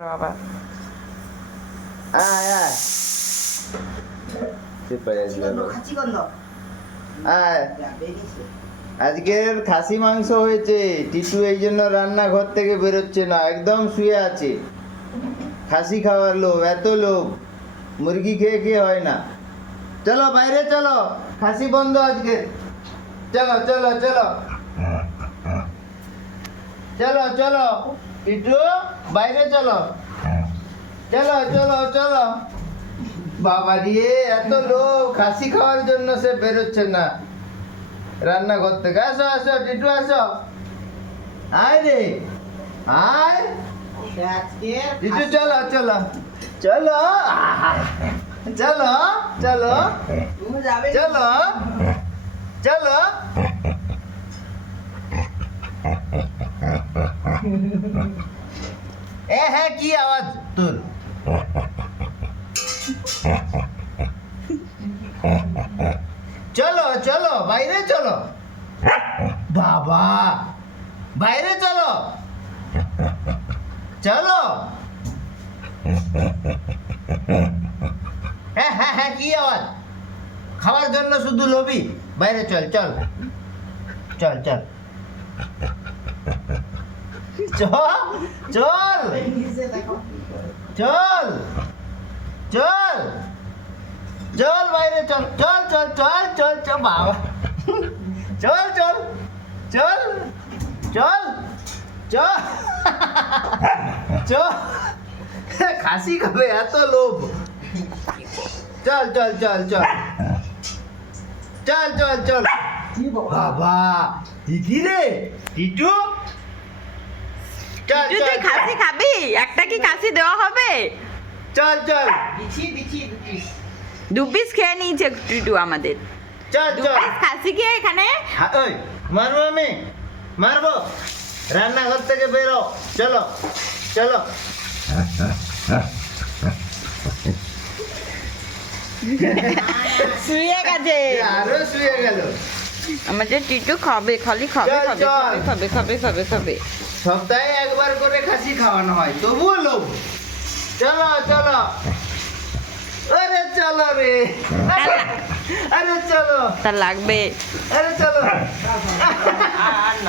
আবার আয় আয় চেপে গেল। আয় আজকের খাসি মাংস হয়েছে। টিটু এই জন্য রান্নাঘর থেকে বেরোচ্ছে না, একদম শুয়ে আছে। খাসি খাওয়ার লোভ, এত লোভ। মুরগি খেয়ে খেয়ে হয় না। চলো বাইরে চলো, খাসি বন্ধ আজকে। চলো চলো চলো চলো চলো টিটু বাইরে চলো, চলো চলো চলো। বাবা রে, এত লোক খাসি খাওয়ার জন্য সে বেরোচ্ছে না রান্নাঘর থেকে। আসো আসো টিটু আসো, আয় রে আয় টিটু, চলো চলো চলো চলো চলো চলো চলো। হ্যাঁ কি আওয়াজ তোর? চলো চলো বাইরে চলো। বাবা বাইরে চলো চলো। হ্যাঁ হ্যাঁ হ্যাঁ কি আওয়াজ? খাওয়ার জন্য শুধু লোভী। বাইরে চল চল চল চল চল চল চল চল চল বাইরে চল চল চল চল চল চল বাবা চল চল চল চল চল চল। খাসি খাবে এত লোভ। চল চল চল চল চল চল চল। বাবা কি রে টিটু? চল তুই চল খাসি খাবি? একটা কি খাসি দেওয়া হবে? চল চল দু পিস খেয়ে নিয়েছে টিটু আমাদের। চল দু চল। পিস খাসি খেয়ে এখানে ওই মারবো আমি, মারবো। রান্নাঘর থেকে বেরো, চলো চলো। শুয়ে গেছে। আরো শুয়ে গেল। আমাদের টিটু খাবে, খালি খাবে চল, খাবে চল। খাবে খাবে খাবে খাবে খাবে। সপ্তাহে একবার করে খাসি খাওয়ানো হয়, তবুও লোভ। চলো চলো, আরে চলো রে, আরে চলো, তার লাগবে। আরে চলো।